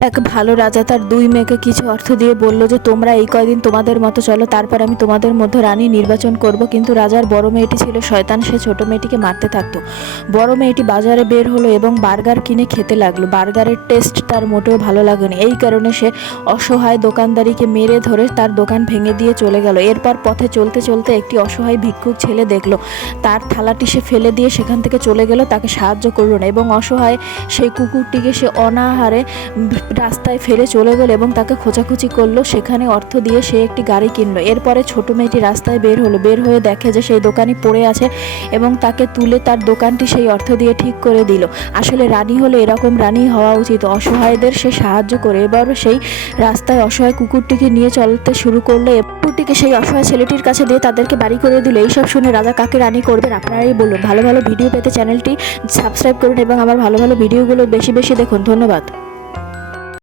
এক ভালো রাজা তার দুই মেয়েকে কিছু অর্থ দিয়ে বলল যে তোমরা এই কয়দিন তোমাদের মতো চলো, তারপর আমি তোমাদের মধ্যে রানী নির্বাচন করব। কিন্তু রাজার বড় মেয়েটি ছিল শয়তান, সে ছোট মেয়েটিকে মারতে থাকতো। বড় মেয়েটি বাজারে বের হলো এবং বার্গার কিনে খেতে লাগলো। বার্গারের টেস্ট তার মোটেও ভালো লাগেনি, এই কারণে সে অসহায় দোকানদারিকে মেরে ধরে তার দোকান ভেঙে দিয়ে চলে গেল। এরপর পথে চলতে চলতে একটি অসহায় ভিক্ষুক ছেলে দেখলো, তার থালাটি সে ফেলে দিয়ে সেখান থেকে চলে গেল, তাকে সাহায্য করলো না এবং অসহায় সেই কুকুরটিকে সে অনাহারে রাস্তায় ফেলে চলে গেল এবং তাকে খোঁচাখুচি করলো। সেখানে অর্থ দিয়ে সে একটি গাড়ি কিনলো। এরপরে ছোট মেয়েটি রাস্তায় বের হলো, বের হয়ে দেখে যে সেই দোকানি পড়ে আছে এবং তাকে তুলে তার দোকানটি সেই অর্থ দিয়ে ঠিক করে দিল। আসলে রানী হলে এরকম রানী হওয়া উচিত, অসহায়দের সে সাহায্য করে। এবার সেই রাস্তায় অসহায় কুকুরটিকে নিয়ে চলতে শুরু করলো, কুকুরটিকে সেই অসহায় ছেলেটির কাছে দিয়ে তাদেরকে বাড়ি করে দিল। এইসব শুনে রাজা কাকে রানী করবেন আপনারাই বলুন। ভালো ভালো ভিডিও পেতে চ্যানেলটি সাবস্ক্রাইব করুন এবং আমার ভালো ভালো ভিডিওগুলো বেশি বেশি দেখুন। ধন্যবাদ।